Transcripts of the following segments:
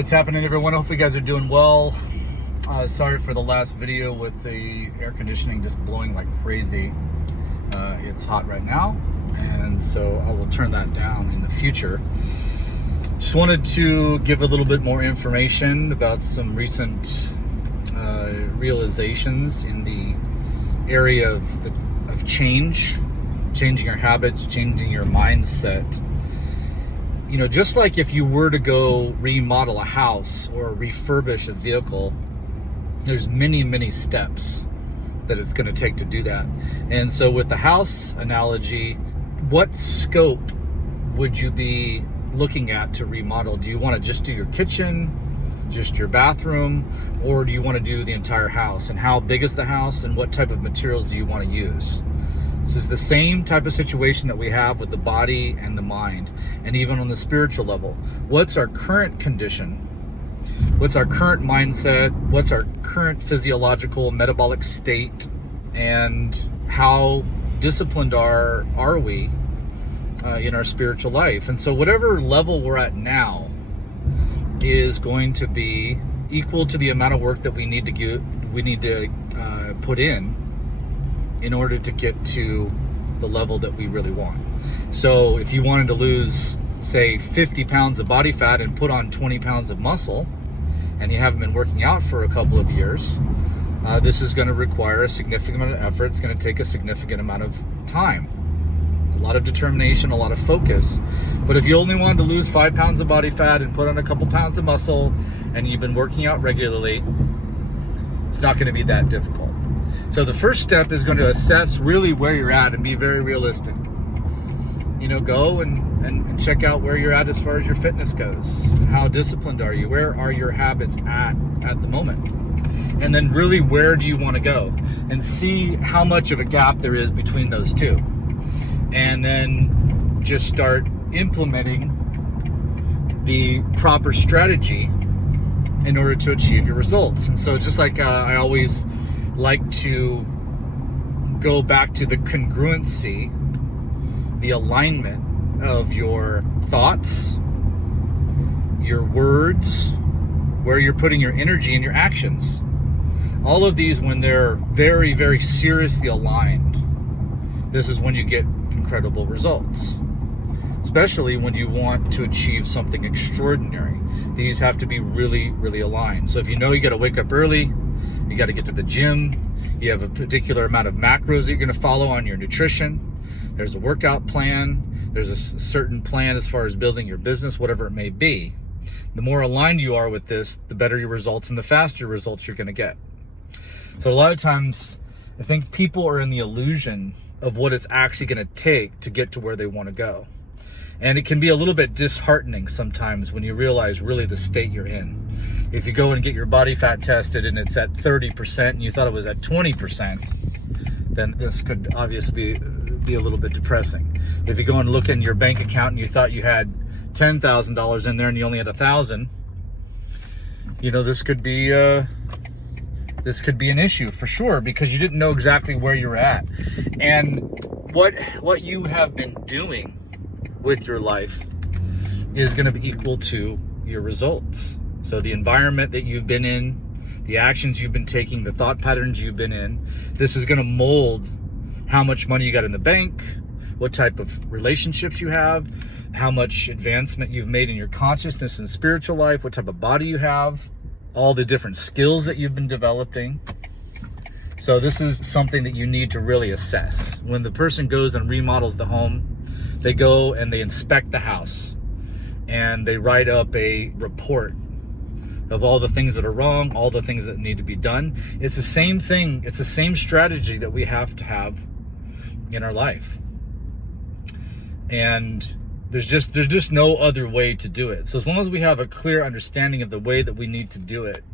what's happening, everyone? Hope you guys are doing well. Sorry for the last video with the air conditioning just blowing like crazy. It's hot right now, and so I will turn that down in the future. Just wanted to give a little bit more information about some recent realizations in the area of changing your habits, changing your mindset. You know, just like if you were to go remodel a house or refurbish a vehicle, there's many steps that it's going to take to do that. And so with the house analogy, what scope would you be looking at to remodel? Do you want to just do your kitchen, just your bathroom, or do you want to do the entire house? And how big is the house, and what type of materials do you want to use? This is the same type of situation that we have with the body and the mind, and even on the spiritual level. What's our current condition? What's our current mindset? What's our current physiological metabolic state? And how disciplined are we in our spiritual life? And so whatever level we're at now is going to be equal to the amount of work that we need to put in order to get to the level that we really want. So if you wanted to lose, say, 50 pounds of body fat and put on 20 pounds of muscle, and you haven't been working out for a couple of years, this is going to require a significant amount of effort. It's going to take a significant amount of time, a lot of determination, a lot of focus. But if you only wanted to lose 5 pounds of body fat and put on a couple pounds of muscle, and you've been working out regularly, it's not going to be that difficult. So the first step is going to assess really where you're at and be very realistic. You know, go and check out where you're at as far as your fitness goes. How disciplined are you? Where are your habits at the moment? And then really, where do you want to go? And see how much of a gap there is between those two. And then just start implementing the proper strategy in order to achieve your results. And so just like I always like to go back to the congruency, the alignment of your thoughts, your words, where you're putting your energy and your actions. All of these, when they're very seriously aligned, this is when you get incredible results. Especially when you want to achieve something extraordinary. These have to be really aligned. So if you know you got to wake up early, you got to get to the gym, you have a particular amount of macros that you're going to follow on your nutrition, there's a workout plan, there's a certain plan as far as building your business, whatever it may be. The more aligned you are with this, the better your results and the faster results you're going to get. So a lot of times, I think people are in the illusion of what it's actually going to take to get to where they want to go. And it can be a little bit disheartening sometimes when you realize really the state you're in. If you go and get your body fat tested and it's at 30% and you thought it was at 20%, then this could obviously be a little bit depressing. If you go and look in your bank account and you thought you had $10,000 in there and you only had $1,000, you know, this could be an issue for sure, because you didn't know exactly where you're at. And what you have been doing with your life is going to be equal to your results. So the environment that you've been in, the actions you've been taking, the thought patterns you've been in, this is going to mold how much money you got in the bank, what type of relationships you have, how much advancement you've made in your consciousness and spiritual life, what type of body you have, all the different skills that you've been developing. So this is something that you need to really assess. When the person goes and remodels the home, they go and they inspect the house and they write up a report of all the things that are wrong, all the things that need to be done. It's the same thing. It's the same strategy that we have to have in our life. And there's just no other way to do it. So as long as we have a clear understanding of the way that we need to do it,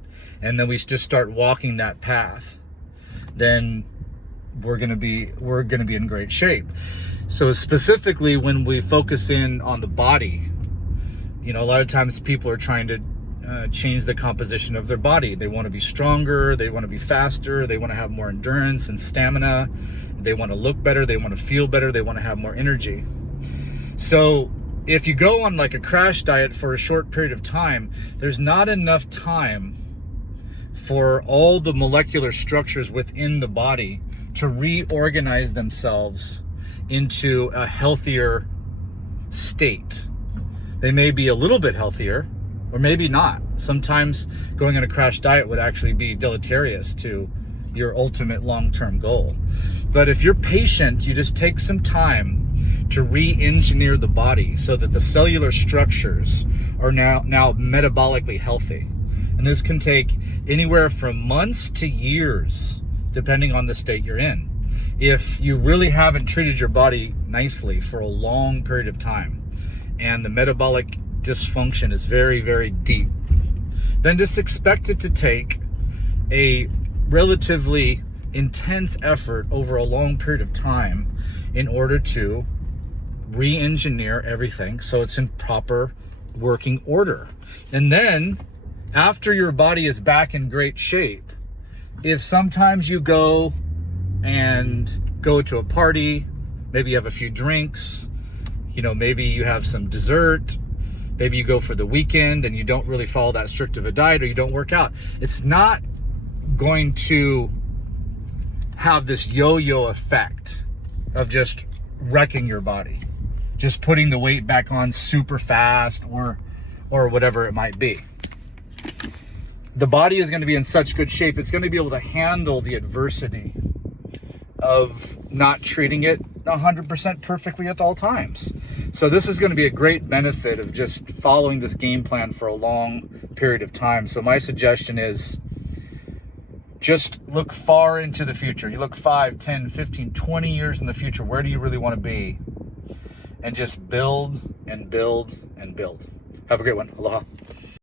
and then we just start walking that path, then we're gonna be in great shape. So specifically when we focus in on the body, you know, a lot of times people are trying to change the composition of their body. They want to be stronger, they want to be faster, they want to have more endurance and stamina, they want to look better, they want to feel better, they want to have more energy. So if you go on like a crash diet for a short period of time, there's not enough time for all the molecular structures within the body to reorganize themselves into a healthier state. They may be a little bit healthier, or maybe not. Sometimes going on a crash diet would actually be deleterious to your ultimate long-term goal. But if you're patient, you just take some time to re-engineer the body so that the cellular structures are now metabolically healthy. And this can take anywhere from months to years, depending on the state you're in. If you really haven't treated your body nicely for a long period of time, and the metabolic dysfunction is very, very deep, then just expect it to take a relatively intense effort over a long period of time in order to re-engineer everything so it's in proper working order. And then after your body is back in great shape, if sometimes you go to a party, maybe you have a few drinks, maybe you have some dessert, maybe you go for the weekend and you don't really follow that strict of a diet, or you don't work out, it's not going to have this yo-yo effect of just wrecking your body, just putting the weight back on super fast, or whatever it might be. The body is going to be in such good shape, it's going to be able to handle the adversity of not treating it 100% perfectly at all times. So this is going to be a great benefit of just following this game plan for a long period of time. So my suggestion is just look far into the future. You look 5, 10, 15, 20 years in the future. Where do you really want to be? And just build and build and build. Have a great one. Aloha.